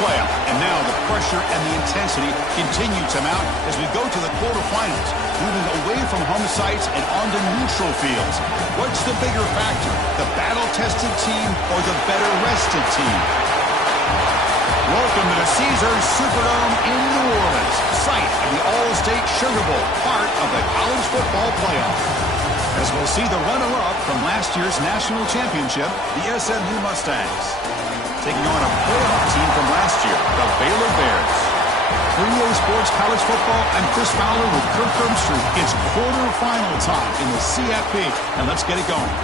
playoff. And now the pressure and the intensity continue to mount as we go to the quarterfinals, moving away from home sites and onto neutral fields. What's the bigger factor, the battle-tested team or the better-rested team? Welcome to the Caesars Superdome in New Orleans, site of the All-State Sugar Bowl, part of the college football playoff. As we'll see the runner-up from last year's national championship, the SMU Mustangs, taking on a playoff team from last year, the Baylor Bears. 3A Sports College Football, I'm Chris Fowler with Kirk Herbstreit. It's quarterfinal time in the CFP, and let's get it going.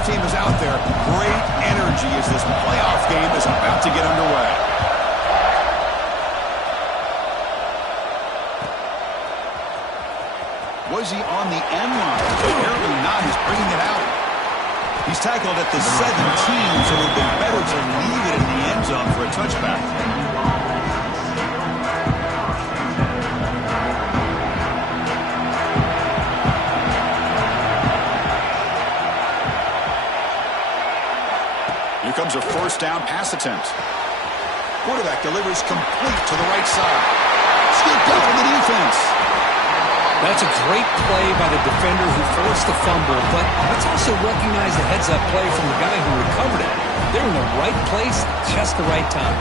Team is out there. Great energy as this playoff game is about to get underway. Was he on the end line? Apparently not. He's bringing it out. He's tackled at the 17, so it would be better to leave it in the end zone for a touchback. Here comes a first down pass attempt. Quarterback delivers complete to the right side. Scooped up in the defense. That's a great play by the defender who forced the fumble, but let's also recognize the heads-up play from the guy who recovered it. They're in the right place at just the right time.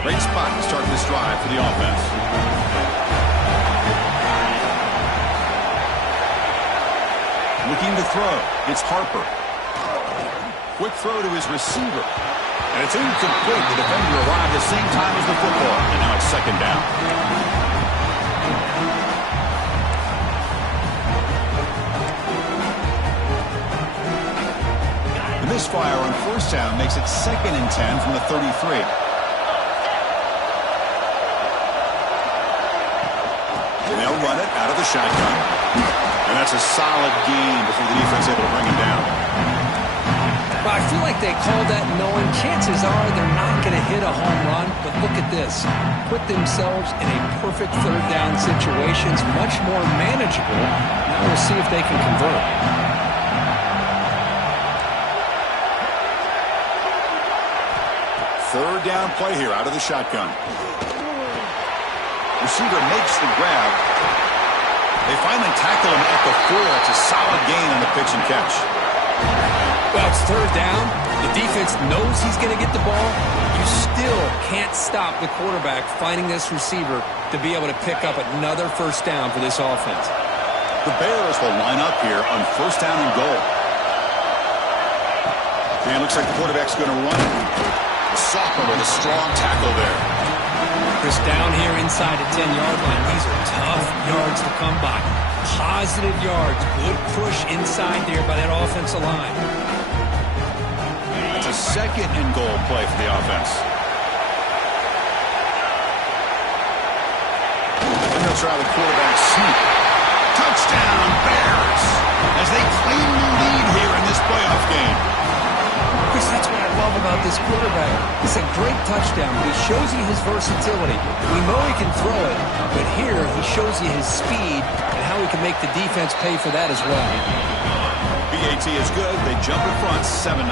Great spot to start this drive for the offense. Looking to throw. It's Harper. Quick throw to his receiver. And it's incomplete. The defender arrived at the same time as the football. And now it's second down. The misfire on first down makes it 2nd and 10 from the 33. And they'll run it out of the shotgun. And that's a solid gain before the defense able to bring him down. Well, I feel like they called that knowing chances are they're not going to hit a home run. But look at this. Put themselves in a perfect third down situation. It's much more manageable. Now we'll see if they can convert. Third down play here out of the shotgun. Receiver makes the grab. They finally tackle him at the 4. It's a solid gain on the pitch and catch. Well, it's third down. The defense knows he's going to get the ball. You still can't stop the quarterback finding this receiver to be able to pick up another first down for this offense. The Bears will line up here on first down and goal. And it looks like the quarterback's going to run it. The sophomore with a strong tackle there. Chris, down here inside the 10-yard line. These are tough yards to come by. Positive yards. Good push inside there by that offensive line. It's a 2nd and goal play for the offense. And they'll try the quarterback sneak. Touchdown, Bears! As they claim the lead here in this playoff game. Chris, that's what I love about this quarterback. It's a great touchdown, but he shows you his versatility. We know he can throw it, but here he shows you his speed and how he can make the defense pay for that as well. BAT is good. They jump in front, 7-0.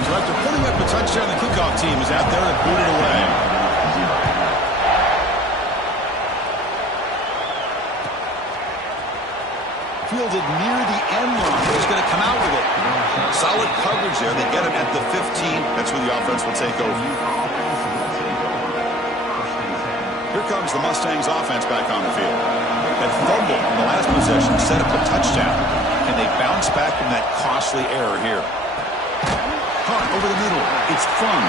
So after putting up the touchdown, the kickoff team is out there to boot it away. Fielded near the end line. He's going to come out with it. Solid coverage there. They get him at the 15. That's where the offense will take over. Here comes the Mustangs offense back on the field. That fumble in the last possession set up a touchdown. And they bounce back from that costly error here. Caught over the middle. It's fun.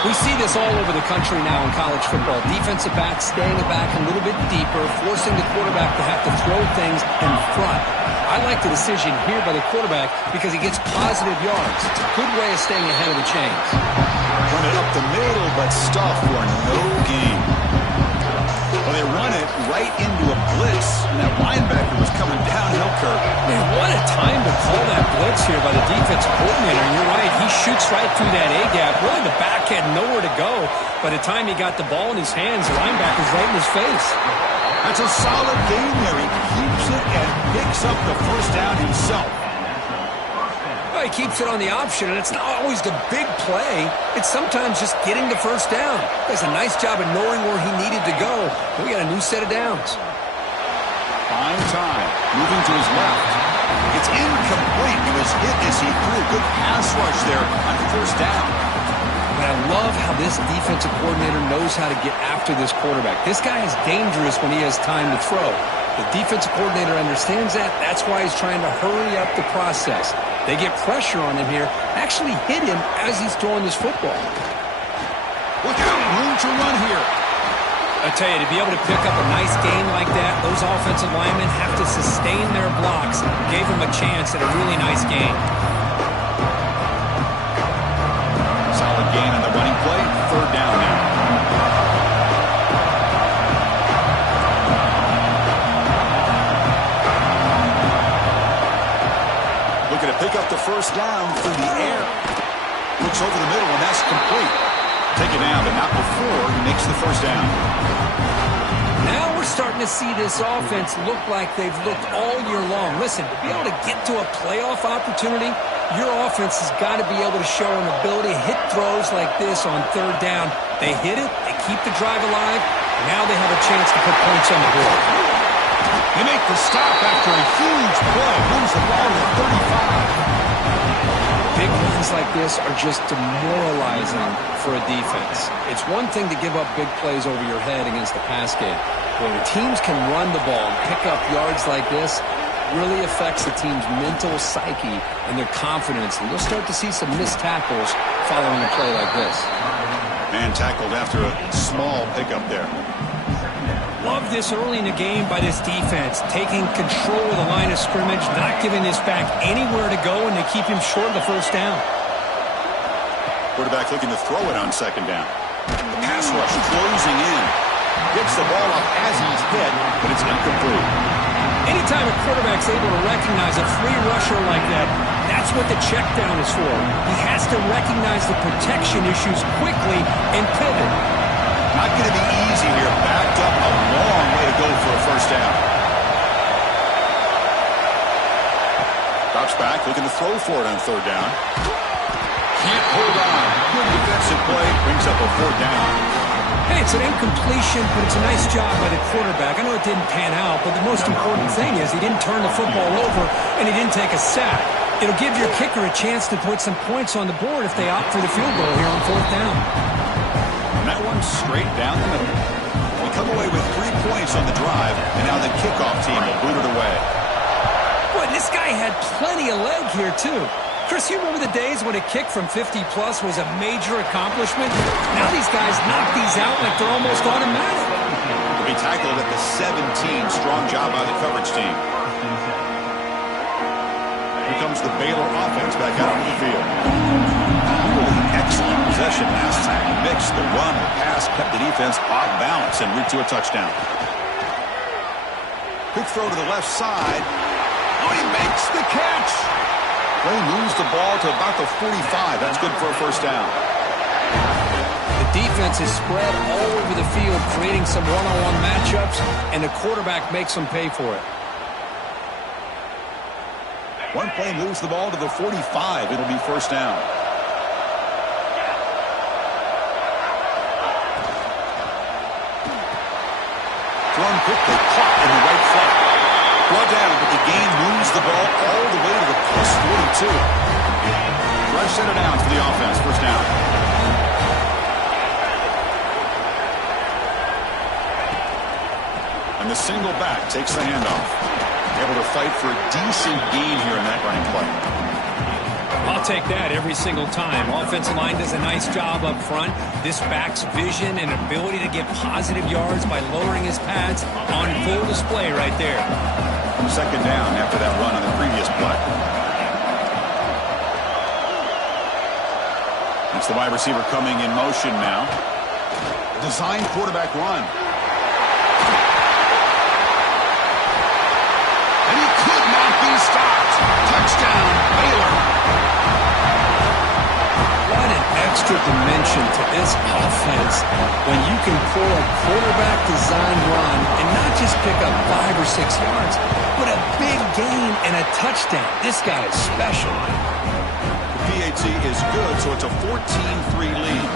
We see this all over the country now in college football. Defensive backs staying back a little bit deeper, forcing the quarterback to have to throw things in front. I like the decision here by the quarterback because he gets positive yards. It's a good way of staying ahead of the chains. Run it up the middle, but stuff for no gain. Well, they run it right into a blitz, and that linebacker was coming downhill, Kirk. Man, what a time to call that blitz here by the defensive coordinator. And you're right, he shoots right through that A-gap. Really, the back had nowhere to go. By the time he got the ball in his hands, the linebacker's right in his face. That's a solid game there. He keeps it and picks up the first down himself. Well, he keeps it on the option, and it's not always the big play. It's sometimes just getting the first down. He does a nice job of knowing where he needed to go. We got a new set of downs. Fine time. Moving to his left. It's incomplete. He was hit as he threw a good pass rush there on first down. But I love how this defensive coordinator knows how to get after this quarterback. This guy is dangerous when he has time to throw. The defensive coordinator understands that. That's why he's trying to hurry up the process. They get pressure on him here, actually hit him as he's throwing this football. Look out, room to run here. I tell you, to be able to pick up a nice gain like that, those offensive linemen have to sustain their blocks. Gave him a chance at a really nice gain. Solid gain on the running play. Third down now. Looking to pick up the first down through the air. Looks over the middle, and that's complete. Taken down, but not before he makes the first down. Now we're starting to see this offense look like they've looked all year long. Listen, to be able to get to a playoff opportunity, your offense has got to be able to show an ability to hit throws like this on third down. They hit it, they keep the drive alive, and now they have a chance to put points on the board. They make the stop after a huge play. Moves the ball to the 35. Big runs like this are just demoralizing for a defense. It's one thing to give up big plays over your head against the pass game. When teams can run the ball and pick up yards like this, it really affects the team's mental psyche and their confidence. And you'll start to see some missed tackles following a play like this. Man tackled after a small pickup there. Love this early in the game by this defense, taking control of the line of scrimmage, not giving this back anywhere to go, and they keep him short of the first down. Quarterback looking to throw it on second down. The pass rush closing in. Gets the ball up as he's hit, but it's incomplete. Anytime a quarterback's able to recognize a free rusher like that, that's what the check down is for. He has to recognize the protection issues quickly and pivot. Not going to be easy here. Backed up a long way to go for a first down. Drops back, looking to throw for it on third down. Can't hold on. Good defensive play. Brings up a fourth down. Hey, it's an incompletion, but it's a nice job by the quarterback. I know it didn't pan out, but the most important thing is he didn't turn the football over and he didn't take a sack. It'll give your kicker a chance to put some points on the board if they opt for the field goal here on fourth down. And that one's straight down the middle. We come away with 3 points on the drive, and now the kickoff team will boot it away. Boy, this guy had plenty of leg here, too. Chris, you remember the days when a kick from 50-plus was a major accomplishment? Now these guys knock these out like they're almost automatic. To be tackled at the 17. Strong job by the coverage team. Here comes the Baylor offense back out onto the field. Really excellent possession last time. Mixed the run, the pass, kept the defense off balance and route to a touchdown. Quick throw to the left side. Oh, he makes the catch. Play moves the ball to about the 45. That's good for a first down. The defense is spread all over the field, creating some one-on-one matchups, and the quarterback makes them pay for it. One play moves the ball to the 45. It'll be first down. Thrown quickly, caught in the right flat. Brought down, but the gain moves the ball all the way to the plus 42. Fresh set of downs for the offense. First down. And the single back takes the handoff. Able to fight for a decent gain here in that running play. I'll take that every single time. Offensive line does a nice job up front. This back's vision and ability to get positive yards by lowering his pads on full display right there. Second down after that run on the previous play. It's the wide receiver coming in motion now. Design quarterback run. extra dimension to this offense when you can pull a quarterback design run and not just pick up 5 or 6 yards, but a big gain and a touchdown. This guy is special. The PAT is good, so it's a 14-3 lead.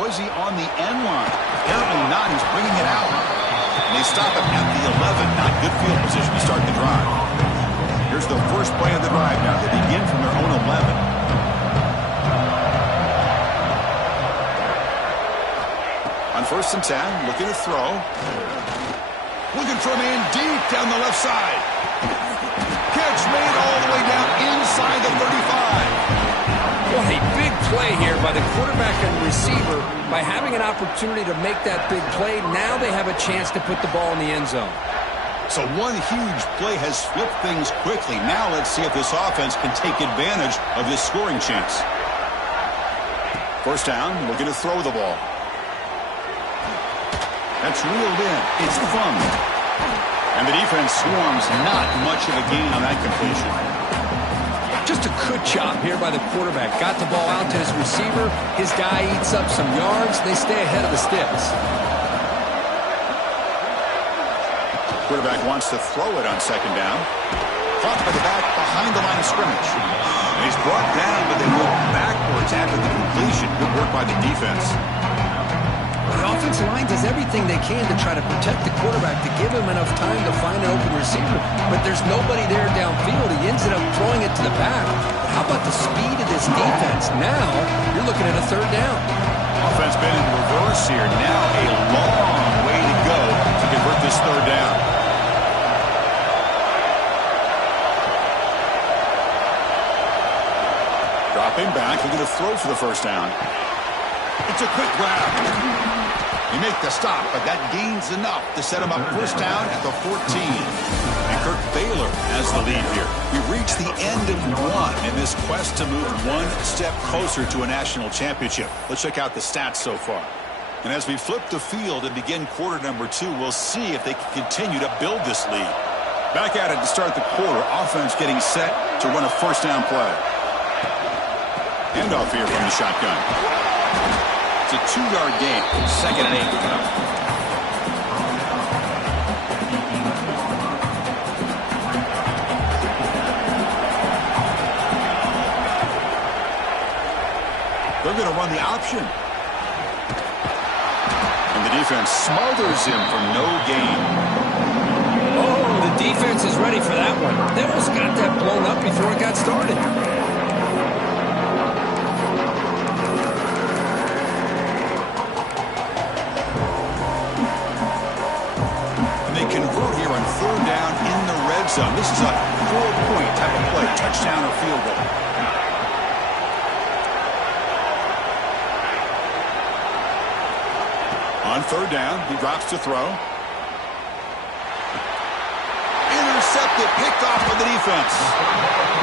Was he on the end line? Apparently not. He's bringing it out. And they stop him at the 11. Not good field position to start the drive. Here's the first play of the drive now. They begin from their own 11. On 1st and 10, looking to throw. Looking for a man deep down the left side. Catch made all the way down inside the 35. What a big play here by the quarterback and receiver. By having an opportunity to make that big play, now they have a chance to put the ball in the end zone. So one huge play has flipped things quickly. Now let's see if this offense can take advantage of this scoring chance. 1st down, looking to throw the ball. That's reeled in. It's thumbed. And the defense swarms. Not much of a gain on that completion. Just a good job here by the quarterback. Got the ball out to his receiver. His guy eats up some yards. They stay ahead of the sticks. Quarterback wants to throw it on 2nd down. Caught by the back behind the line of scrimmage. And he's brought down, but they move backwards after the completion. Good work by the defense. The offensive line does everything they can to try to protect the quarterback, to give him enough time to find an open receiver. But there's nobody there downfield. He ends up throwing it to the back. But how about the speed of this defense? Now you're looking at a 3rd down. Offense been in reverse here. Now a long way to go to convert this 3rd down. Dropping back, looking to throw for the 1st down. It's a quick grab. You make the stop, but that gains enough to set him up 1st down at the 14. And Kirk Baylor has the lead here. We've reached the end of one in this quest to move one step closer to a national championship. Let's check out the stats so far. And as we flip the field and begin quarter number 2, we'll see if they can continue to build this lead. Back at it to start the quarter. Offense getting set to run a 1st down play. Handoff here from the shotgun. It's a 2-yard gain. 2nd and 8 to go. They're going to run the option. And the defense smothers him for no gain. Oh, the defense is ready for that one. They almost got that blown up before it got started. Zone. This is a 4-point type of play, touchdown or field goal. On 3rd down, he drops to throw. Intercepted, picked off by the defense.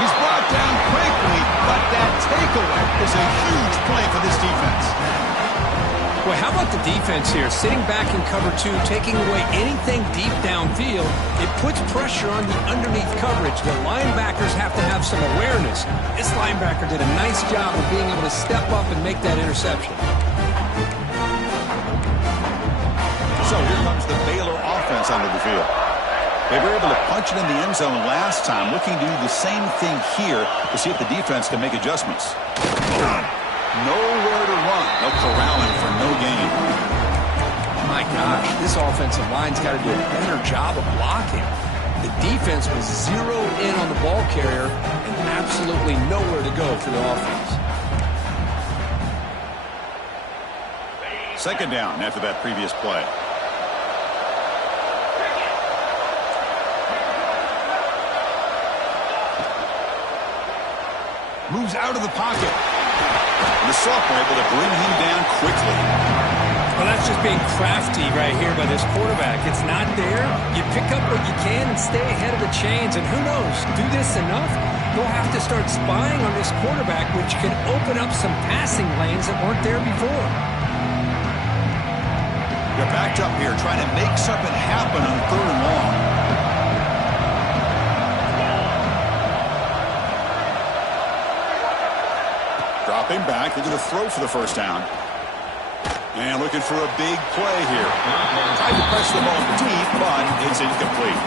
He's brought down quickly, but that takeaway is a huge play for this defense. Boy, how about the defense here? Sitting back in cover 2, taking away anything deep downfield. It puts pressure on the underneath coverage. The linebackers have to have some awareness. This linebacker did a nice job of being able to step up and make that interception. So here comes the Baylor offense onto the field. They were able to punch it in the end zone last time, looking to do the same thing here to see if the defense can make adjustments. Nowhere to run. No corralling for no gain. My gosh, this offensive line's got to do a better job of blocking. The defense was zeroed in on the ball carrier and absolutely nowhere to go for the offense. 2nd down after that previous play. Moves out of the pocket. The sophomore able to bring him down quickly. Well, that's just being crafty right here by this quarterback. It's not there. You pick up what you can and stay ahead of the chains. And who knows, do this enough, they'll have to start spying on this quarterback, which can open up some passing lanes that weren't there before. They're backed up here trying to make something happen on 3rd and long. Dropping back, looking to throw for the first down. And looking for a big play here. Tried to press the ball deep, but it's incomplete.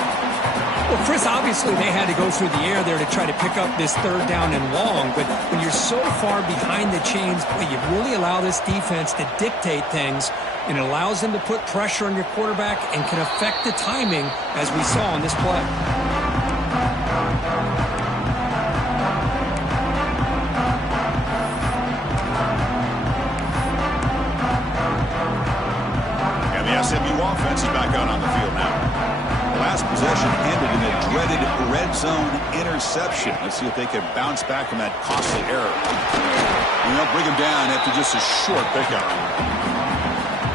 Well, Chris, obviously they had to go through the air there to try to pick up this third down and long, but when you're so far behind the chains, you really allow this defense to dictate things, and it allows them to put pressure on your quarterback and can affect the timing, as we saw on this play. And the SMU offense is back out on the field now. Last possession ended in a dreaded red zone interception. Let's see if they can bounce back from that costly error. And they'll bring him down after just a short pickup.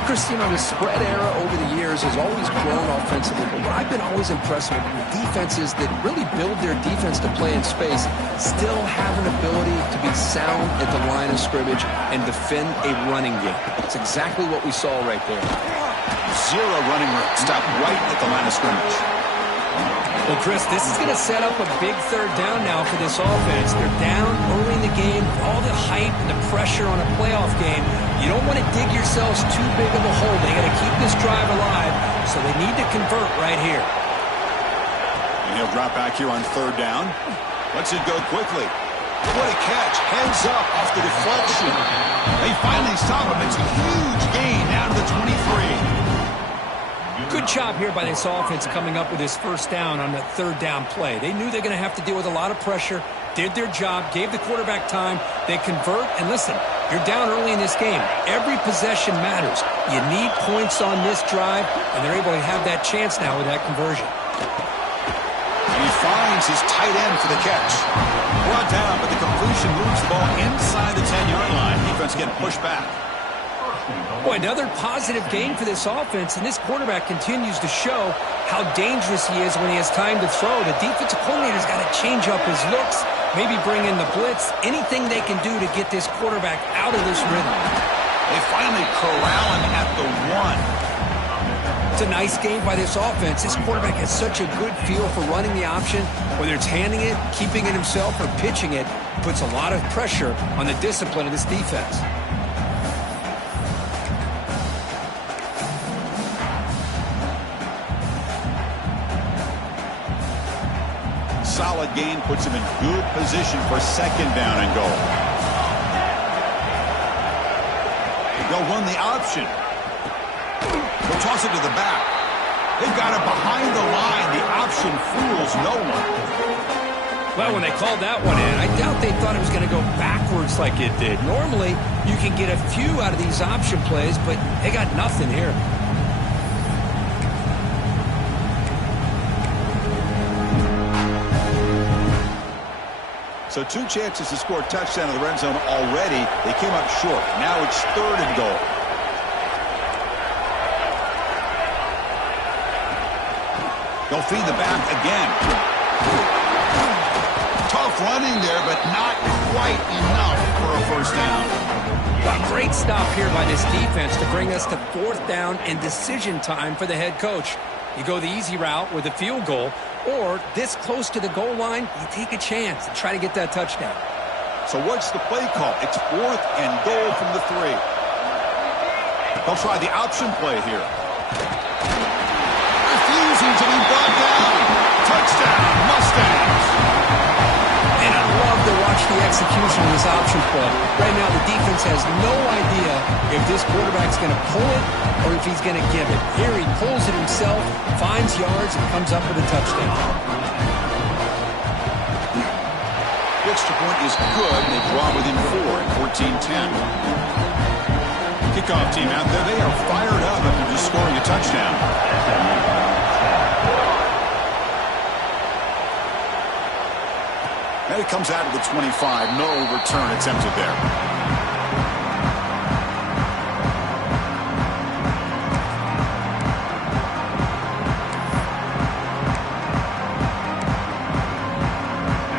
Chris, you know, the spread era over the years has always grown offensively, but what I've been always impressed with defenses that really build their defense to play in space still have an ability to be sound at the line of scrimmage and defend a running game. That's exactly what we saw right there. Zero running room. Stop right at the line of scrimmage. Well, Chris, this is going to set up a big third down now for this offense. They're down early in the game. All the hype and the pressure on a playoff game. You don't want to dig yourselves too big of a hole. They got to keep this drive alive, so they need to convert right here. And he'll drop back here on third down. Lets it go quickly. What a catch. Heads up off the deflection. They finally stop him. It's a huge gain down to the 23. Good job here by this offense coming up with this first down on the third down play. They knew they're going to have to deal with a lot of pressure, did their job, gave the quarterback time, they convert, and listen, you're down early in this game. Every possession matters. You need points on this drive, and they're able to have that chance now with that conversion. And he finds his tight end for the catch. Brought down, but the completion moves the ball inside the 10-yard line. Defense getting pushed back. Boy, another positive game for this offense, and this quarterback continues to show how dangerous he is when he has time to throw. The defensive coordinator's got to change up his looks, maybe bring in the blitz, anything they can do to get this quarterback out of this rhythm. They finally corral him at the 1. It's a nice game by this offense. This quarterback has such a good feel for running the option, whether it's handing it, keeping it himself, or pitching it. Puts a lot of pressure on the discipline of this defense. Solid gain puts him in good position for second down and goal. They'll run the option. They'll toss it to the back. They've got it behind the line. The option fools no one. Well, when they called that one in, I doubt they thought it was going to go backwards like it did. Normally, you can get a few out of these option plays, but they got nothing here. So 2 chances to score a touchdown in the red zone already. They came up short. Now it's third and goal. They'll feed the back again. Tough running there, but not quite enough for a first down. A great stop here by this defense to bring us to fourth down and decision time for the head coach. You go the easy route with a field goal, or this close to the goal line, you take a chance and try to get that touchdown. So what's the play call? It's fourth and goal from the 3. They'll try the option play here. Refusing to be brought down. Touchdown, Mustangs. And I love to watch the execution of this option play. Right now, the defense has no idea if this quarterback's going to pull it or if he's going to give it. Here he pulls it himself, finds yards, and comes up with a touchdown. The extra point is good, and they draw within 4 at 14-10. Kickoff team out there, they are fired up after just scoring a touchdown. And it comes out of the 25. No return attempted there.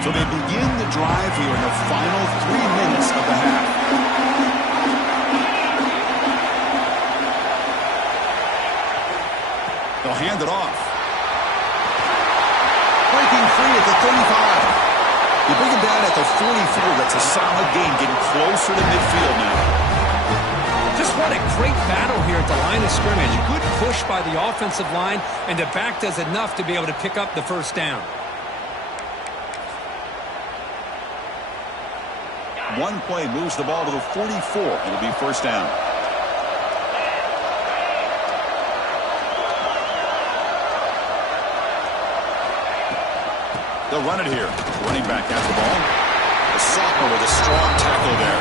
So they begin the drive here in the final 3 minutes of the half. They'll hand it off. Breaking free at the 35. You bring him down at the 44. That's a solid gain, getting closer to midfield now. Just what a great battle here at the line of scrimmage. Good push by the offensive line, and the back does enough to be able to pick up the first down. One play moves the ball to the 44. It'll be first down. They'll run it here. Running back has the ball. The sophomore with a strong tackle there.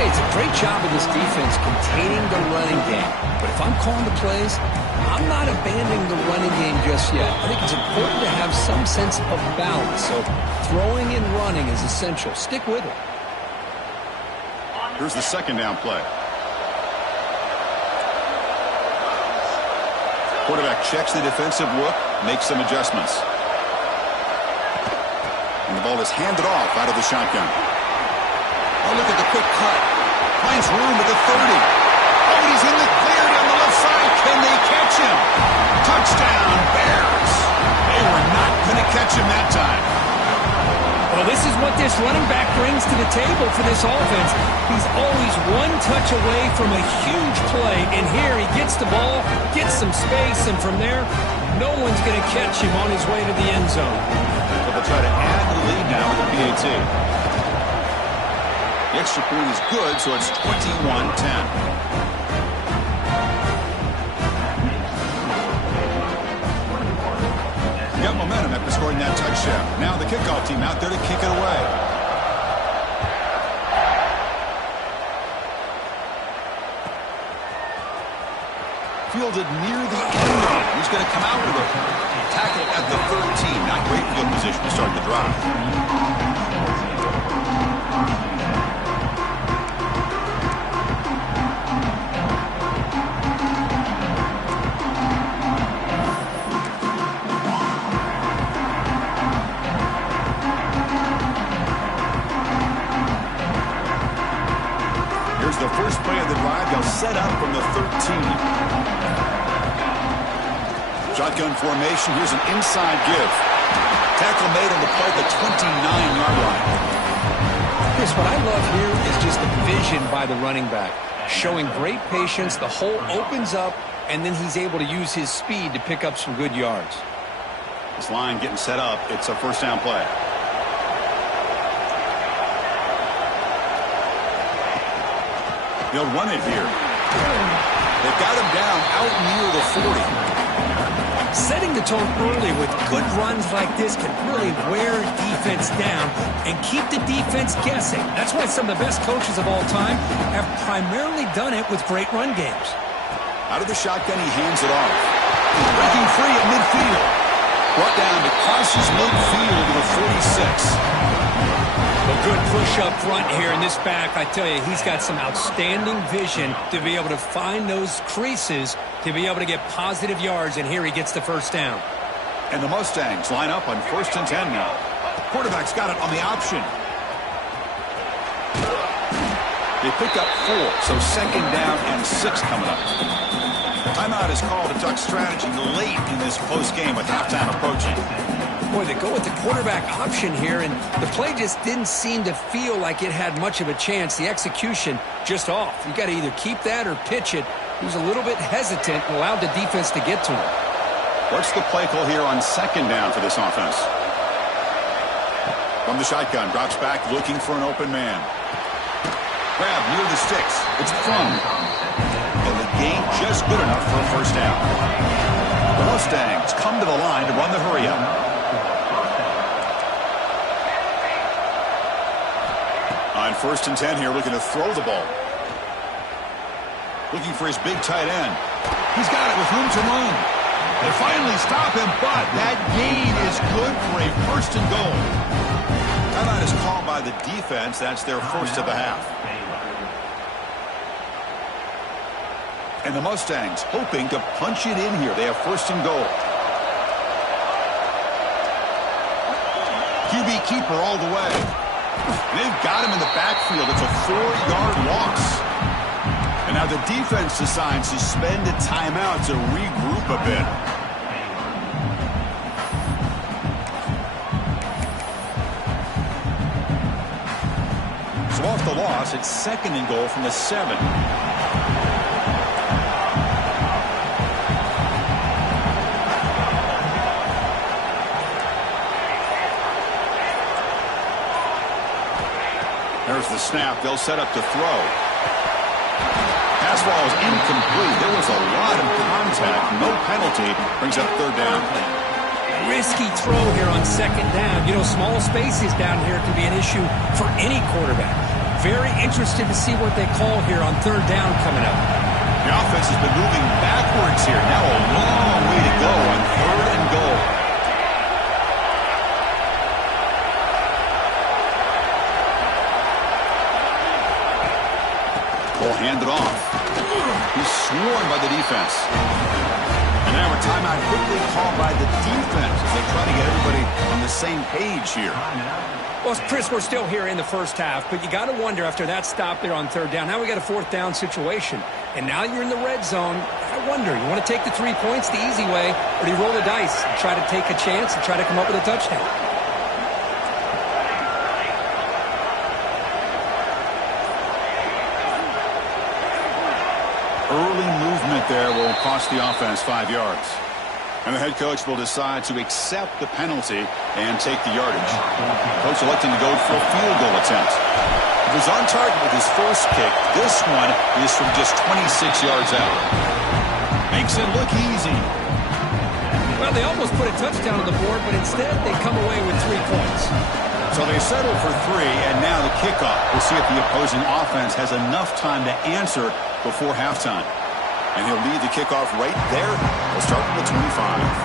Hey, it's a great job of this defense containing the running game. But if I'm calling the plays, I'm not abandoning the running game just yet. I think it's important to have some sense of balance. So throwing and running is essential. Stick with it. Here's the second down play. Quarterback checks the defensive look, makes some adjustments. And the ball is handed off out of the shotgun. Oh, look at the quick cut. Finds room at the 30. Oh, he's in the clear down the left side. Can they catch him? Touchdown, Bears. They were not going to catch him that time. Well, this is what this running back brings to the table for this offense. He's always one touch away from a huge play. And here he gets the ball, gets some space, and from there, no one's going to catch him on his way to the end zone. They'll try to add the lead now with the PAT. The extra point is good, so it's 21-10. Got momentum after scoring that touchdown. Now the kickoff team out there to kick it away. Fielded near the end zone. He's going to come out with it. Tackle at the 13. Not great field position to start the drive. Here's the first play of the drive. They'll set up from the 13. Shotgun formation. Here's an inside give. Tackle made on the play at the 29-yard line. Chris, what I love here is just the vision by the running back. Showing great patience. The hole opens up, and then he's able to use his speed to pick up some good yards. This line getting set up. It's a first down play. They'll run it here. They've got him down out near the 40. Setting the tone early with good runs like this can really wear defense down and keep the defense guessing. That's why some of the best coaches of all time have primarily done it with great run games. Out of the shotgun, he hands it off. Breaking free at midfield. Brought down to crosses midfield to the 46. A good push up front here in this back. I tell you, he's got some outstanding vision to be able to find those creases, to be able to get positive yards, and here he gets the first down. And the Mustangs line up on 1st and 10 now. Quarterback's got it on the option. They pick up 4, so second down and 6 coming up. Timeout is called to duck strategy late in this close game with halftime approaching. Boy, they go with the quarterback option here, and the play just didn't seem to feel like it had much of a chance. The execution just off. You got to either keep that or pitch it. He was a little bit hesitant and allowed the defense to get to him. What's the play call here on second down for this offense? From the shotgun, drops back looking for an open man. Grab near the sticks. It's Frum. And the gain just good enough for a first down. The Mustangs come to the line to run the hurry up. On 1st and 10 here, looking to throw the ball. Looking for his big tight end. He's got it with room to run. They finally stop him, but that gain is good for a 1st and goal. Timeout is called by the defense. That's their first of the half. And the Mustangs hoping to punch it in here. They have 1st and goal. QB keeper all the way. They've got him in the backfield. It's a 4-yard loss. And now the defense decides to spend a timeout to regroup a bit. So off the loss, it's 2nd and goal from the 7. There's the snap. They'll set up to throw. Pass ball is incomplete. There was a lot of contact. No penalty. Brings up 3rd down. Risky throw here on 2nd down. You know, small spaces down here can be an issue for any quarterback. Very interested to see what they call here on 3rd down coming up. The offense has been moving backwards here. Now a long way to go on 3rd and goal. Ball handed off. He's sworn by the defense. And now a timeout quickly called by the defense as they try to get everybody on the same page here. Well, Chris, we're still here in the first half, but you got to wonder after that stop there on 3rd down. Now we got a 4th down situation, and now you're in the red zone. I wonder, you want to take the 3 points the easy way, or do you roll the dice and try to take a chance and try to come up with a touchdown? Early movement there will cost the offense 5 yards. And the head coach will decide to accept the penalty and take the yardage. Coach electing to go for a field goal attempt. He was on target with his first kick. This one is from just 26 yards out. Makes it look easy. Well, they almost put a touchdown on the board, but instead they come away with 3 points. So they settle for 3, and now the kickoff. We'll see if the opposing offense has enough time to answer before halftime. And he'll lead the kickoff right there. We'll start from the 25.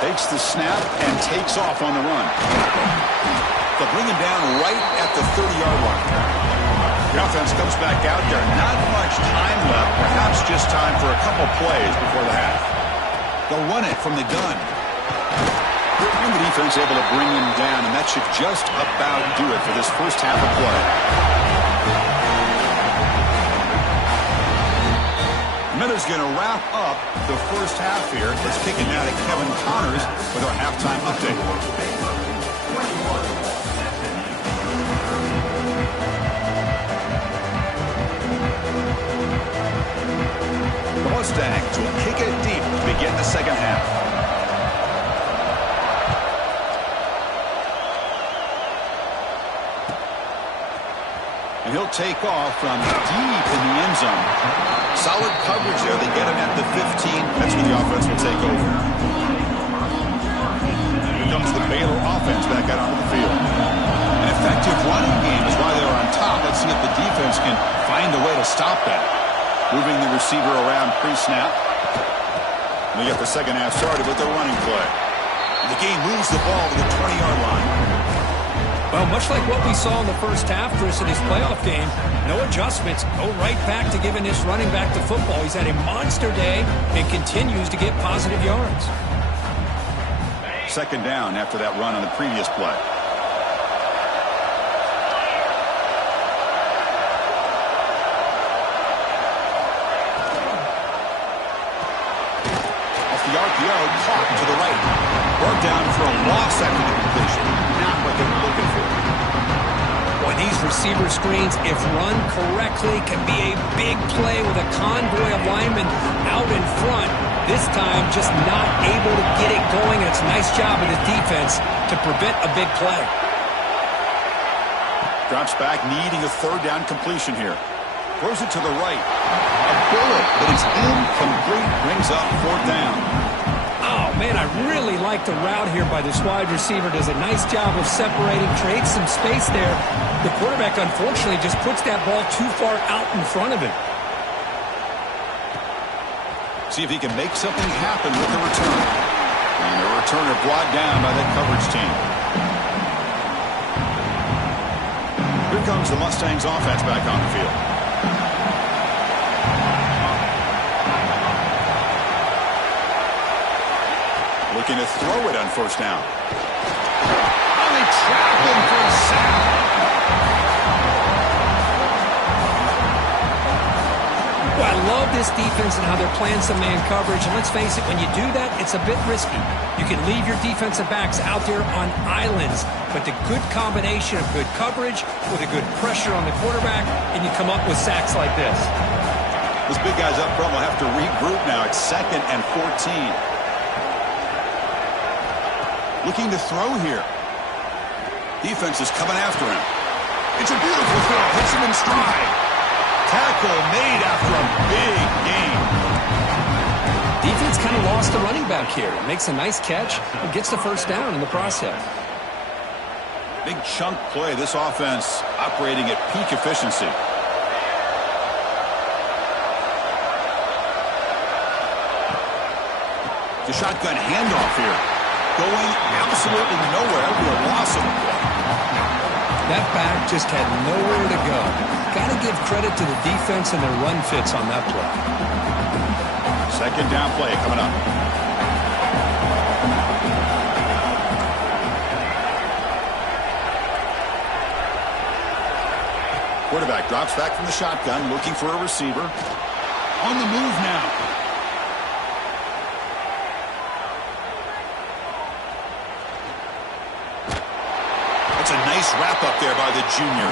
Takes the snap and takes off on the run. They'll bring him down right at the 30-yard line. The offense comes back out there. Not much time left. Perhaps just time for a couple plays before the half. They'll run it from the gun. And the defense able to bring him down, and that should just about do it for this first half of play. Miller's going to wrap up the first half here. Let's kick it now to Kevin Connors with our halftime update. The Mustangs will kick it deep to begin the second half. And he'll take off from deep in the end zone. Solid coverage there. They get him at the 15. That's where the offense will take over. Here comes the Baylor offense back out onto the field. An effective running game is why they're on top. Let's see if the defense can find a way to stop that. Moving the receiver around pre-snap. They get the second half started with their running play. The game moves the ball to the 20-yard line. Well, much like what we saw in the first half, Chris, in his playoff game, no adjustments. Go right back to giving this running back to football. He's had a monster day and continues to get positive yards. Second down after that run on the previous play. Off the RPO, caught to the right. Brought down for a loss after the completion. Not what they were looking for. Boy, these receiver screens, if run correctly, can be a big play with a convoy of linemen out in front. This time, just not able to get it going. And it's a nice job of the defense to prevent a big play. Drops back, needing a third down completion here. Throws it to the right. A bullet that is incomplete brings up fourth down. Oh, man, I really like the route here by this wide receiver. Does a nice job of separating, creates some space there. The quarterback, unfortunately, just puts that ball too far out in front of him. See if he can make something happen with the return. And the returner brought down by that coverage team. Here comes the Mustangs offense back on the field. Looking to throw it on first down. Oh, they trap him for a sack. Well, I love this defense and how they're playing some man coverage. And let's face it, when you do that, it's a bit risky. You can leave your defensive backs out there on islands, but the good combination of good coverage with a good pressure on the quarterback, and you come up with sacks like this. Those big guys up front will have to regroup now. It's 2nd and 14. Looking to throw here. Defense is coming after him. It's a beautiful throw. Hits him in stride. Tackle made after a big gain. Defense kind of lost the running back here. Makes a nice catch and gets the first down in the process. Big chunk play. This offense operating at peak efficiency. The shotgun handoff here. Going absolutely nowhere. That'll be a loss of the play. That back just had nowhere to go. Got to give credit to the defense and their run fits on that play. 2nd down play coming up. Quarterback drops back from the shotgun, looking for a receiver. On the move now. That's a nice wrap up there by the junior.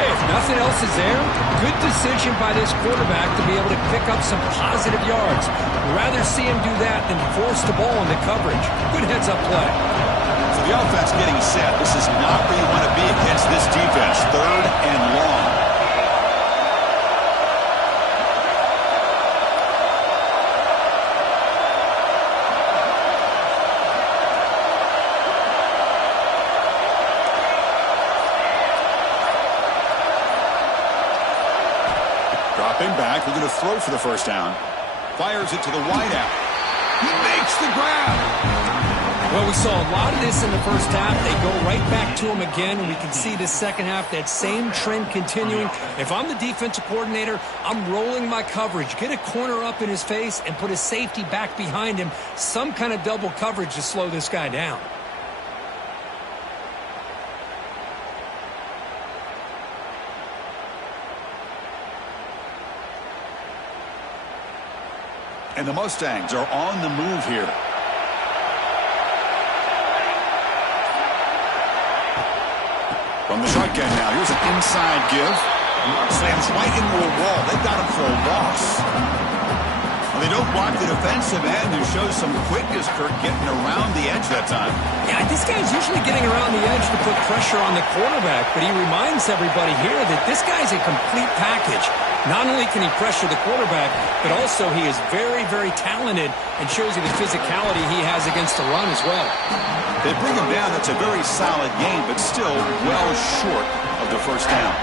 Hey, if nothing else is there, good decision by this quarterback to be able to pick up some positive yards. Rather see him do that than force the ball into coverage. Good heads-up play. So the offense getting set. This is not where you want to be against this defense. 3rd and long. Dropping back, we're going to throw for the first down. Fires it to the wideout. He makes the grab. Well, we saw a lot of this in the first half. They go right back to him again, and we can see the second half, that same trend continuing. If I'm the defensive coordinator, I'm rolling my coverage. Get a corner up in his face and put a safety back behind him. Some kind of double coverage to slow this guy down. And the Mustangs are on the move here. From the shotgun now, here's an inside give. Slams right into a wall. They got him for a loss. Well, they don't block the defensive end, who shows some quickness, Kirk, getting around the edge that time. Yeah, this guy's usually getting around the edge to put pressure on the quarterback, but he reminds everybody here that this guy's a complete package. Not only can he pressure the quarterback, but also he is very, very talented and shows you the physicality he has against the run as well. They bring him down. That's a very solid game, but still well short of the first down.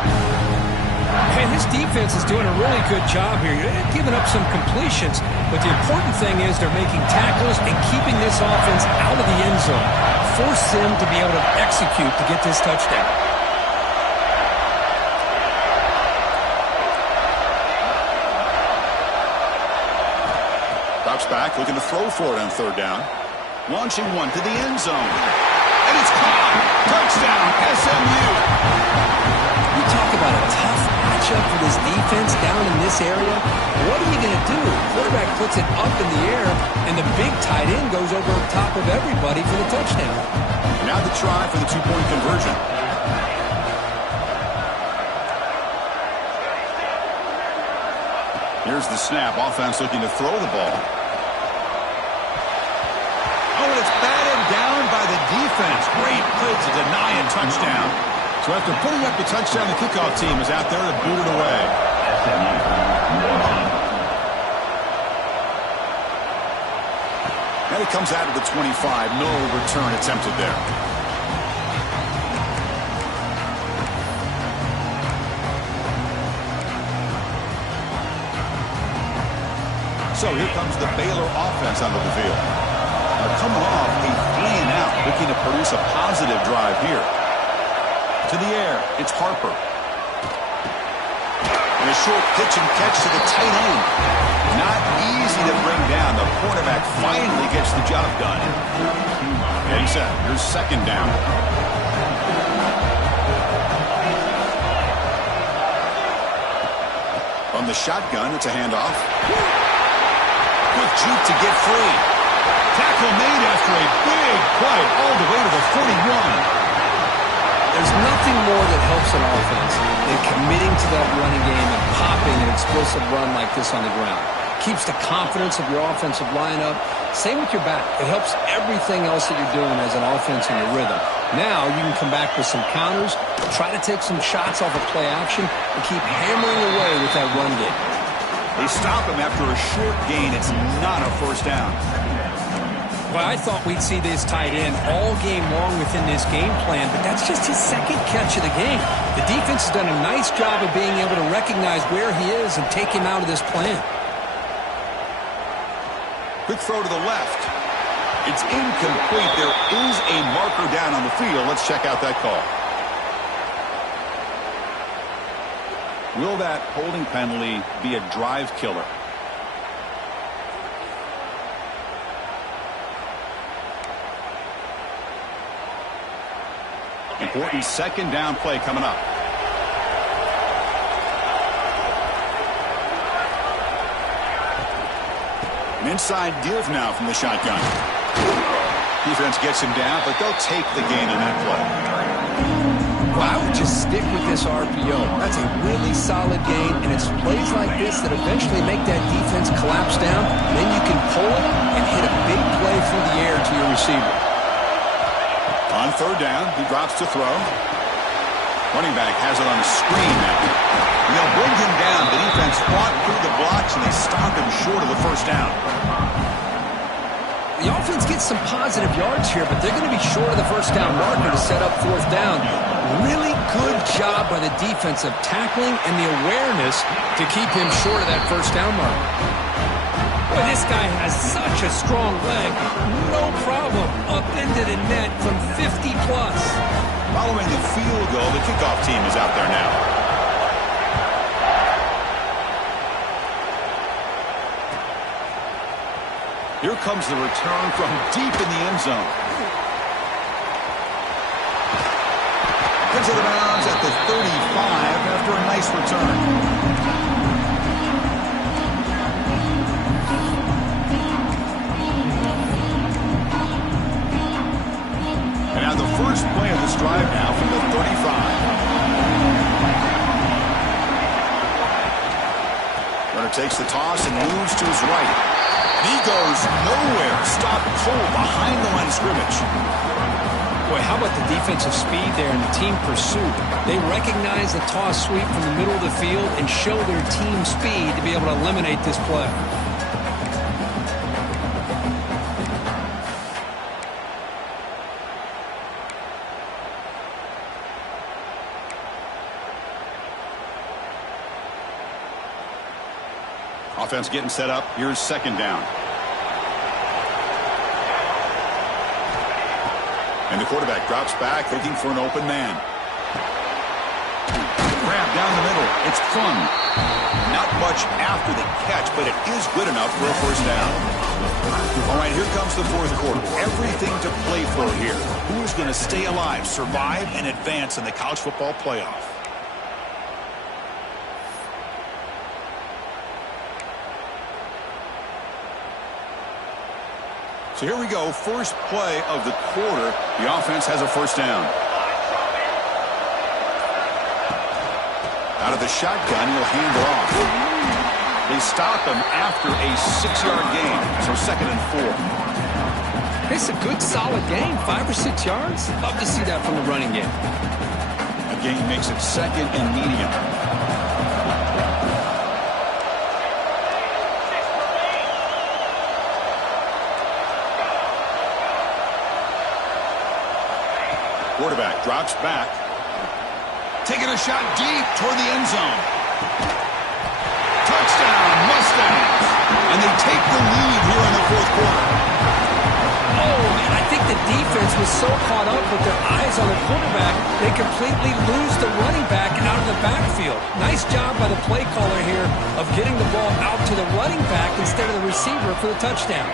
And this defense is doing a really good job here. They're giving up some completions, but the important thing is they're making tackles and keeping this offense out of the end zone. Force them to be able to execute to get this touchdown. Drops back, looking to throw for it on 3rd down. Launching one to the end zone. And it's caught! Touchdown, SMU! You talk about a tough matchup for this defense down in this area. What are you going to do? Quarterback puts it up in the air, and the big tight end goes over top of everybody for the touchdown. Now the try for the 2-point conversion. Here's the snap. Offense looking to throw the ball. Oh, it's batted down by the defense. Great play to deny a touchdown. So after putting up the touchdown, the kickoff team is out there to boot it away. And it comes out of the 25. No return attempted there. So here comes the Baylor offense onto the field. They're coming off a 3-and-out, looking to produce a positive drive here. To the air, it's Harper. And a short pitch and catch to the tight end. Not easy to bring down. The quarterback finally gets the job done. Getting set. Here's second down. From the shotgun, it's a handoff. Quick juke to get free. Tackle made after a big play all the way to the 41. There's nothing more that helps an offense than committing to that running game and popping an explosive run like this on the ground. Keeps the confidence of your offensive lineup. Same with your back. It helps everything else that you're doing as an offense in your rhythm. Now you can come back with some counters, try to take some shots off of play action, and keep hammering away with that run game. They stop him after a short gain. It's not a first down. Well, I thought we'd see this tight end all game long within this game plan, but that's just his second catch of the game. The defense has done a nice job of being able to recognize where he is and take him out of this plan. Quick throw to the left. It's incomplete. There is a marker down on the field. Let's check out that call. Will that holding penalty be a drive killer? Important second down play coming up. An inside div now from the shotgun. Defense gets him down, but they'll take the gain on that play. Well, I would just stick with this RPO. That's a really solid gain, and it's plays like this that eventually make that defense collapse down. Then you can pull it and hit a big play through the air to your receiver. On third down, he drops to throw. Running back has it on the screen now. And they'll bring him down. The defense fought through the blocks, and they stop him short of the first down. The offense gets some positive yards here, but they're going to be short of the first down marker to set up fourth down. Really good job by the defense of tackling and the awareness to keep him short of that first down marker. Boy, this guy has such a strong leg. No problem. Up into the net from 50-plus. Following the field goal, the kickoff team is out there now. Here comes the return from deep in the end zone. Gets it around at the 35 after a nice return. The first play of this drive now from the 35. Runner takes the toss and moves to his right. He goes nowhere. Stop cold behind the line of scrimmage. Boy, how about the defensive speed there and the team pursuit? They recognize the toss sweep from the middle of the field and show their team speed to be able to eliminate this play. Offense getting set up. Here's second down. And the quarterback drops back looking for an open man. Grab down the middle. It's fun. Not much after the catch, but it is good enough for a first down. All right, here comes the fourth quarter. Everything to play for here. Who is going to stay alive, survive, and advance in the college football playoff? So here we go, first play of the quarter. The offense has a first down. Out of the shotgun, he'll hand it off. They stop him after a 6-yard gain, so second and 4. It's a good, solid gain, 5 or 6 yards. Love to see that from the running game. A gain makes it second and medium. Quarterback drops back. Taking a shot deep toward the end zone. Touchdown, Mustangs. And they take the lead here in the fourth quarter. Oh, man, I think the defense was so caught up with their eyes on the quarterback, they completely lose the running back out of the backfield. Nice job by the play caller here of getting the ball out to the running back instead of the receiver for the touchdown.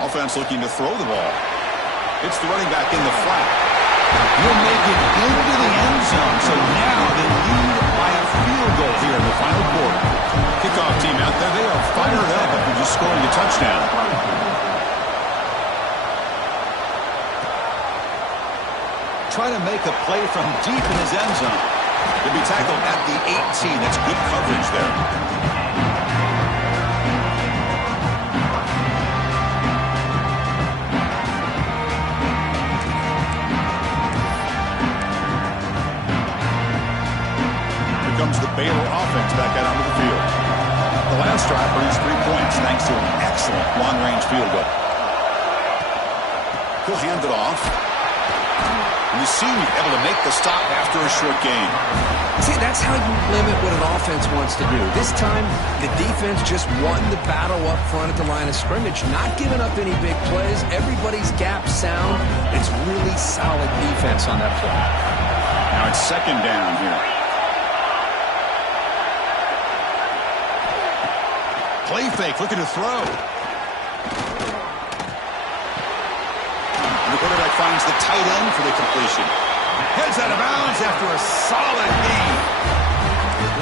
Offense looking to throw the ball. It's the running back in the flat. He'll make it into the end zone, so now they lead by a field goal here in the final quarter. Kickoff team out there, they are fired up after just scoring a touchdown. Trying to make a play from deep in his end zone. He'll be tackled at the 18. That's good coverage there. Comes the Baylor offense back out onto the field. The last drive produced 3 points thanks to an excellent long-range field goal. He'll hand it off. And the senior able to make the stop after a short gain. See, that's how you limit what an offense wants to do. This time, the defense just won the battle up front at the line of scrimmage, not giving up any big plays. Everybody's gap sound. It's really solid defense on that play. Now it's second down here. Play fake, looking to throw. And the quarterback finds the tight end for the completion. Heads out of bounds after a solid gain.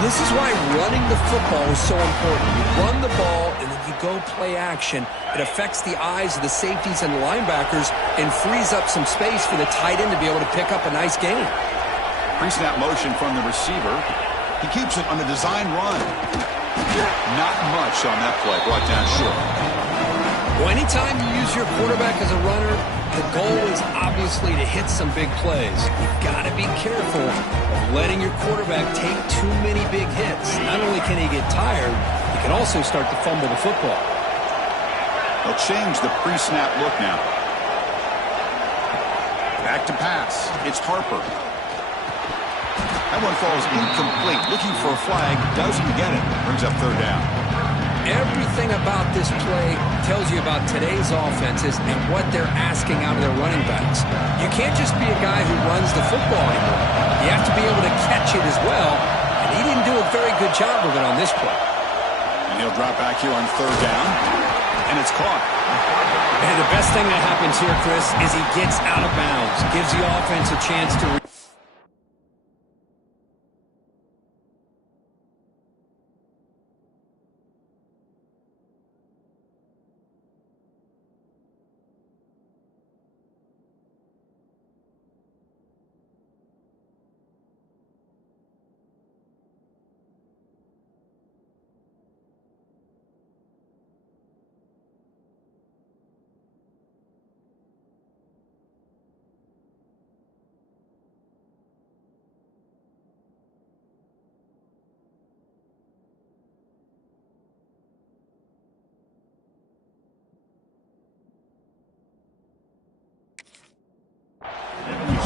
This is why running the football is so important. You run the ball, and then you go play action. It affects the eyes of the safeties and the linebackers and frees up some space for the tight end to be able to pick up a nice gain. Pre-snap motion from the receiver. He keeps it on the design run. Not much on that play, brought down short. Well, anytime you use your quarterback as a runner, the goal is obviously to hit some big plays. You've got to be careful of letting your quarterback take too many big hits. Not only can he get tired, he can also start to fumble the football. They'll change the pre-snap look now. Back to pass. It's Harper. That one falls incomplete. Looking for a flag. Doesn't get it. Brings up third down. Everything about this play tells you about today's offenses and what they're asking out of their running backs. You can't just be a guy who runs the football anymore. You have to be able to catch it as well, and he didn't do a very good job of it on this play. And he'll drop back here on third down, and it's caught. And the best thing that happens here, Chris, is he gets out of bounds, gives the offense a chance to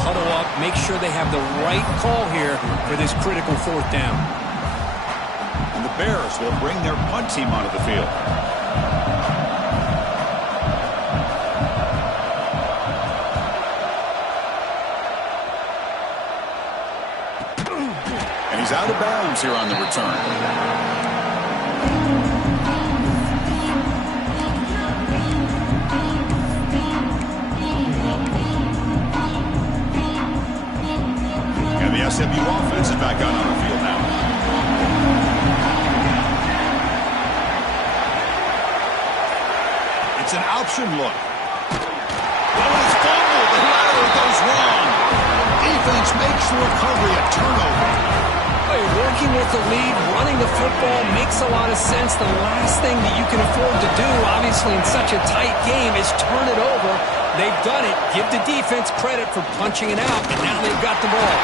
huddle up, make sure they have the right call here for this critical fourth down. And the Bears will bring their punt team onto the field. And he's out of bounds here on the return. The SMU offense is back out on the field now. It's an option look. Oh, it's fumbled. The lateral goes wrong. Defense makes the recovery a turnover. Hey, working with the lead, running the football makes a lot of sense. The last thing that you can afford to do, obviously, in such a tight game is turn it over. They've done it. Give the defense credit for punching it out, and now they've got the ball.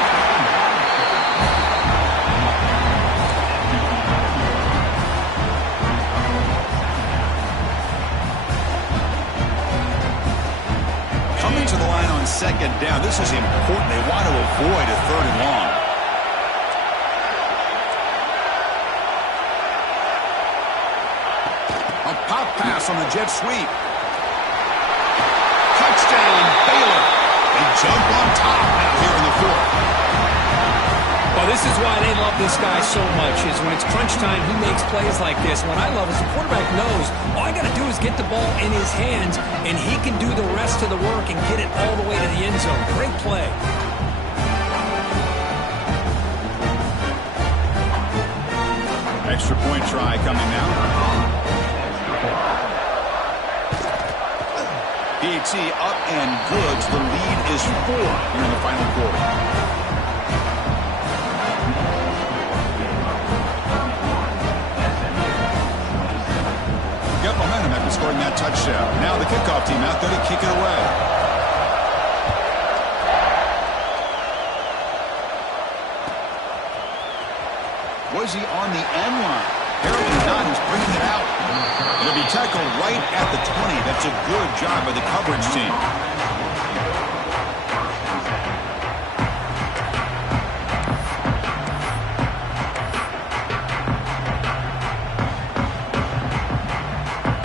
Coming to the line on second down. This is important. They want to avoid a third and long. A pop pass on the jet sweep. This is why they love this guy so much, is when it's crunch time, he makes plays like this. What I love is the quarterback knows all I got to do is get the ball in his hands, and he can do the rest of the work and get it all the way to the end zone. Great play. Extra point try coming now. PAT up and good. The lead is 4 here in the final quarter. Got momentum after scoring that touchdown. Now the kickoff team out there to kick it away. Was he on the end line? Apparently not. He's bringing it out. It'll be tackled right at the 20. That's a good job by the coverage team.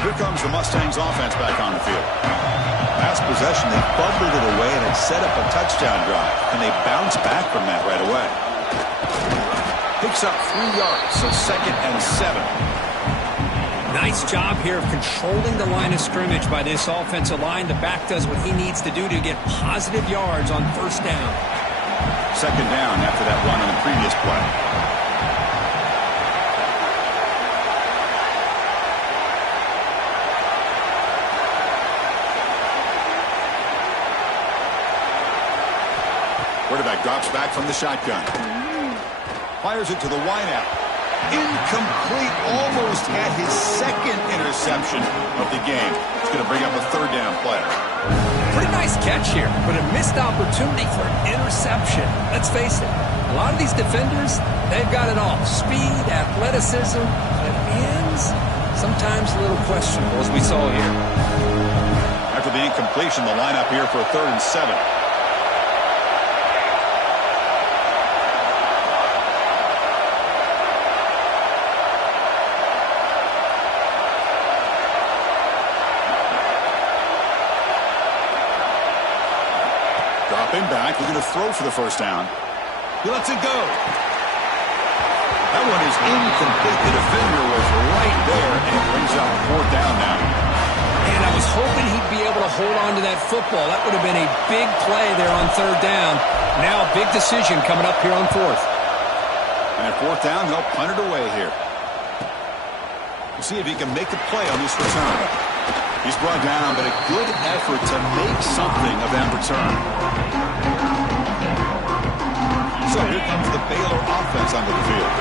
Here comes the Mustangs offense back on the field. Last possession, they fumbled it away and it set up a touchdown drive. And they bounce back from that right away. Picks up 3 yards, so 2nd and 7. Nice job here of controlling the line of scrimmage by this offensive line. The back does what he needs to do to get positive yards on first down. 2nd down after that run on the previous play. Quarterback drops back from the shotgun. Fires it to the wideout. Incomplete. Almost had his 2nd interception of the game. It's going to bring up a 3rd down play. Pretty nice catch here, but a missed opportunity for an interception. Let's face it, a lot of these defenders, they've got it all. Speed, athleticism, but hands, sometimes a little questionable, as we saw here. After the incompletion, the lineup here for a 3rd and 7. Dropping back, looking to throw for the 1st down. He lets it go. That one is incomplete. The defender was right there, and it brings up 4th down now. And I was hoping he'd be able to hold on to that football. That would have been a big play there on 3rd down. Now a big decision coming up here on 4th. And at 4th down, they'll punt it away here. We'll see if he can make a play on this return. He's brought down, but a good effort to make something of that return. So here comes the Baylor offense onto the field.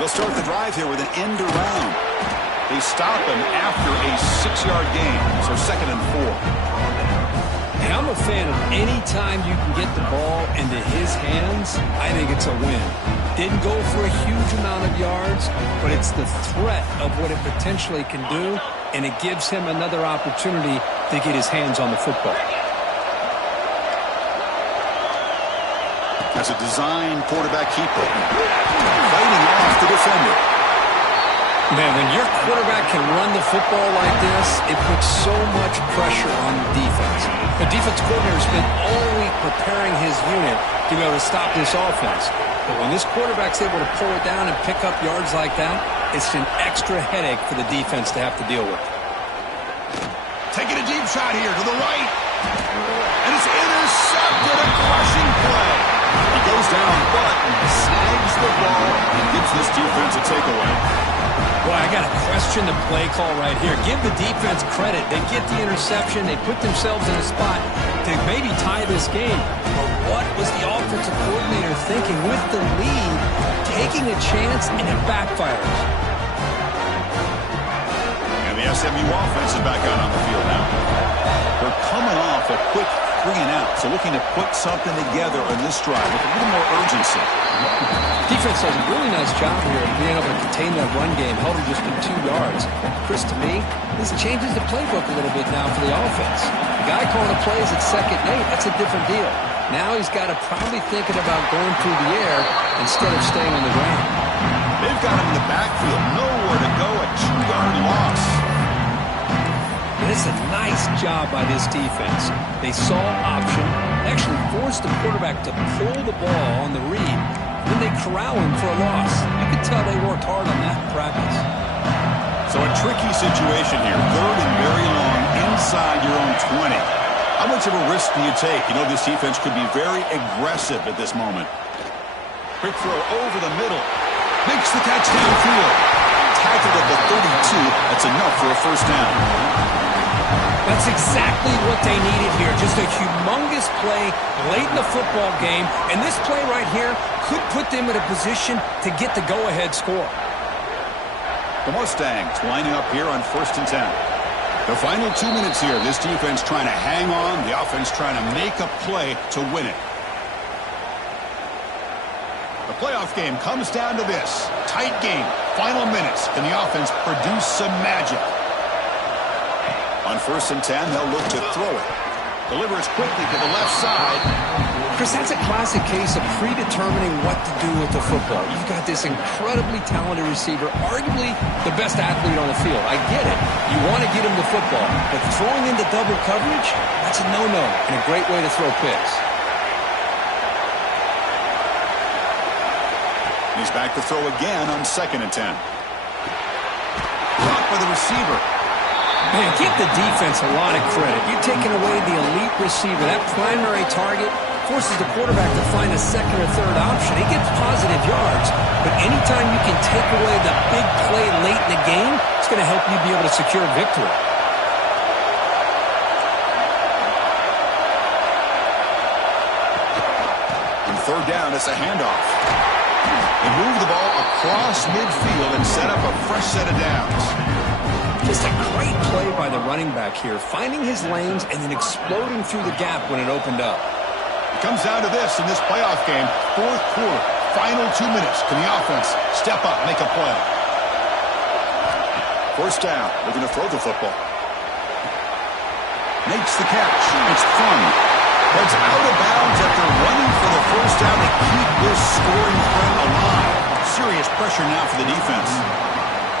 They'll start the drive here with an end around. They stop him after a 6-yard gain, so 2nd and 4. And I'm a fan of any time you can get the ball into his hands, I think it's a win. Didn't go for a huge amount of yards, but it's the threat of what it potentially can do, and it gives him another opportunity to get his hands on the football. That's a design quarterback keeper. Fighting off the defender. Man, when your quarterback can run the football like this, it puts so much pressure on the defense. The defense coordinator spent all week preparing his unit to be able to stop this offense. But when this quarterback's able to pull it down and pick up yards like that, it's an extra headache for the defense to have to deal with. Taking a deep shot here to the right. And it's intercepted. A crushing play. He goes down, but snags the ball and gives this defense a takeaway. Boy, I got to question the play call right here. Give the defense credit. They get the interception. They put themselves in a spot to maybe tie this game. But what was the offensive coordinator thinking with the lead, taking a chance, and it backfires? And the SMU offense is back out on the field now. They're coming off a quick 3-and-out, so looking to put something together on this drive with a little more urgency. Defense does a really nice job here of being able to contain that run game, held him just to 2 yards. Chris, to me, this changes the playbook a little bit now for the offense. The guy calling the plays at 2nd and 8, that's a different deal. Now he's got to probably thinking about going through the air instead of staying on the ground. They've got him in the backfield, nowhere to go, a 2-yard loss. And It's a nice job by this defense. They saw option, actually forced the quarterback to pull the ball on the read, and then they corral him for a loss. You could tell they worked hard on that in practice. So a tricky situation here. 3rd and very long inside your own 20. How much of a risk do you take? You know this defense could be very aggressive at this moment. Quick throw over the middle. Makes the catch downfield. Tackled at the 32. That's enough for a first down. That's exactly what they needed here. Just a humongous play late in the football game. And this play right here could put them in a position to get the go-ahead score. The Mustangs lining up here on 1st and 10. The final 2 minutes here. This defense trying to hang on. The offense trying to make a play to win it. The playoff game comes down to this. Tight game. Final minutes. Can the offense produce some magic? On 1st and 10, they'll look to throw it. Delivers quickly to the left side. Chris, that's a classic case of predetermining what to do with the football. You've got this incredibly talented receiver, arguably the best athlete on the field. I get it. You want to get him the football, but throwing into double coverage, that's a no-no and a great way to throw picks. He's back to throw again on 2nd and 10. Blocked by the receiver. Man, give the defense a lot of credit. You're taking away the elite receiver, that primary target, forces the quarterback to find a 2nd or 3rd option. He gets positive yards, but anytime you can take away the big play late in the game, it's going to help you be able to secure victory. On 3rd down, it's a handoff. They move the ball across midfield and set up a fresh set of downs. Just a great play by the running back here, finding his lanes and then exploding through the gap when it opened up. It comes down to this in this playoff game. 4th quarter, final 2 minutes. Can the offense step up, make a play? 1st down, looking to throw the football. Makes the catch. It's fun. Heads out of bounds after running for the 1st down to keep this scoring threat alive. Serious pressure now for the defense.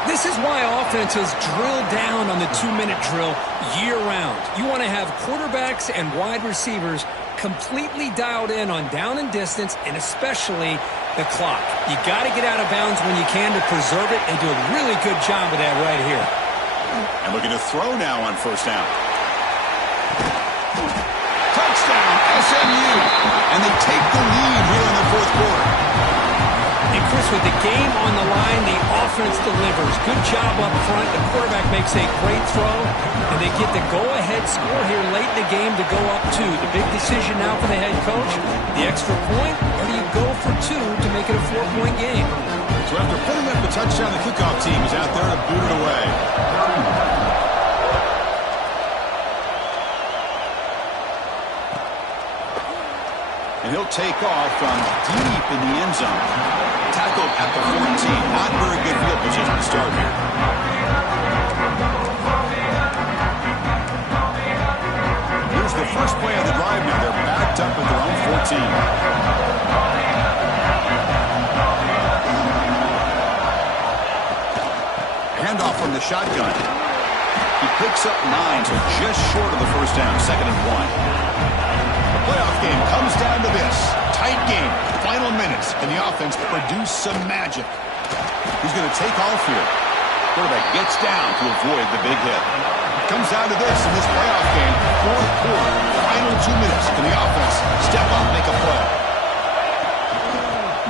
This is why offenses drill down on the 2-minute drill year-round. You want to have quarterbacks and wide receivers completely dialed in on down and distance, and especially the clock. You got to get out of bounds when you can to preserve it, and do a really good job of that right here. And looking to throw now on 1st down. Touchdown, SMU! And they take the lead here in the 4th quarter. And Chris, with the game on the line, the offense delivers. Good job up front. The quarterback makes a great throw, and they get the go-ahead score here late in the game to go up 2. The big decision now for the head coach, the extra point, or do you go for 2 to make it a 4-point game? So after putting up the touchdown, the kickoff team is out there to boot it away. And he'll take off from deep in the end zone. Tackled at the 14. Not very good field position to start here. Here's the first play of the drive now. They're backed up at their own 14. Handoff from the shotgun. He picks up 9, so just short of the 1st down. 2nd and 1. Playoff game comes down to this. Tight game. Final minutes. Can the offense produce some magic? Who's going to take off here? Quarterback gets down to avoid the big hit. Comes down to this in this playoff game. 4th quarter. Final 2 minutes. Can the offense step up, make a play?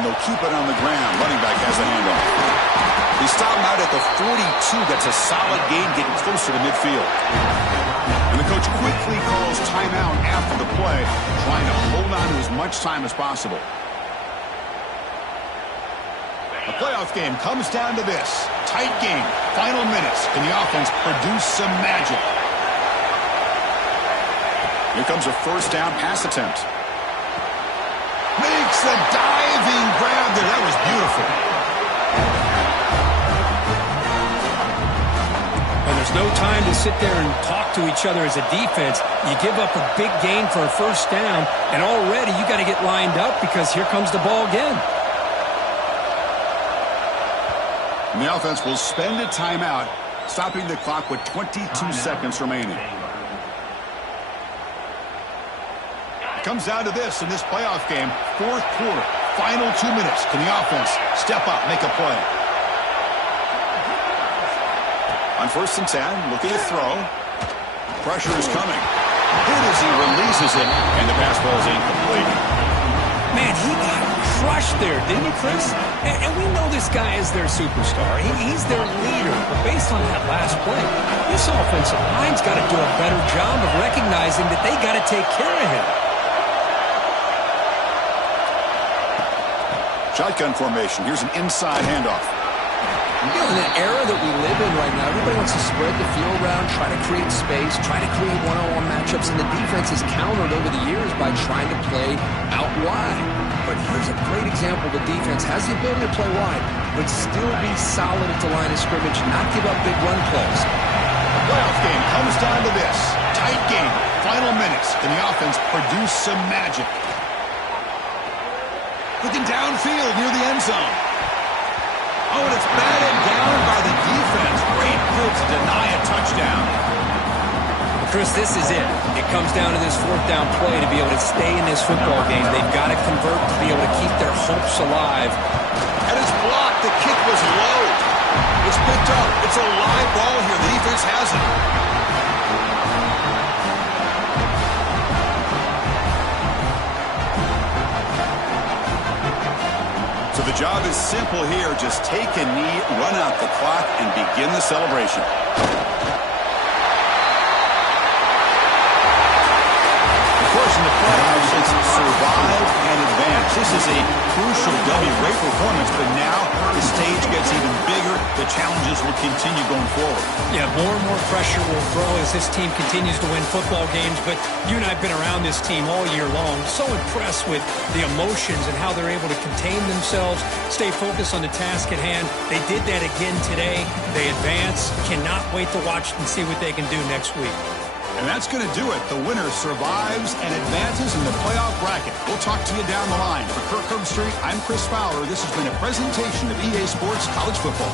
And they'll keep it on the ground. Running back has the handoff. They stop him out at the 42. That's a solid gain, getting closer to midfield. And the coach quickly calls timeout after the play, trying to hold on to as much time as possible. The playoff game comes down to this. Tight game. Final minutes. Can the offense produce some magic? Here comes a 1st down pass attempt. Makes a diving grab there. That was beautiful. And there's no time to sit there and talk to each other as a defense. You give up a big gain for a 1st down, and already you got to get lined up because here comes the ball again. And the offense will spend a timeout stopping the clock with 22 seconds remaining. It comes down to this in this playoff game, fourth quarter, final 2 minutes. Can the offense step up, make a play? On 1st and 10, looking to throw. Pressure is coming. Hit as he releases it, and the pass ball is incomplete. Man, he got crushed there, didn't he, Chris? And we know this guy is their superstar. He's their leader. But based on that last play, this offensive line's got to do a better job of recognizing that they got to take care of him. Shotgun formation. Here's an inside handoff. You know, in the era that we live in right now, everybody wants to spread the field around, try to create space, try to create one-on-one matchups, and the defense has countered over the years by trying to play out wide. But here's a great example. The defense has the ability to play wide, but still be solid at the line of scrimmage, not give up big run plays. The playoff game comes down to this. Tight game. Final minutes. Can the offense produce some magic? Looking downfield near the end zone. Oh, and it's batted down by the defense. Great move to deny a touchdown. Chris, this is it. It comes down to this 4th down play to be able to stay in this football game. They've got to convert to be able to keep their hopes alive. And it's blocked. The kick was low. It's picked up. It's a live ball here. The defense has it. So the job is simple here. Just take a knee, run out the clock, and begin the celebration. Of course, in the playoffs, it's survive and advance. This is a crucial W. Great performance, but now the stage gets even bigger. The challenges will continue going forward. Yeah, more and more pressure will grow as this team continues to win football games, but you and I have been around this team all year long. So impressed with the emotions and how they're able to contain themselves, stay focused on the task at hand. They did that again today. They advance. Cannot wait to watch and see what they can do next week. And that's going to do it. The winner survives and advances in the playoff bracket. We'll talk to you down the line. For Kirk Herbstreit, I'm Chris Fowler. This has been a presentation of EA Sports College Football.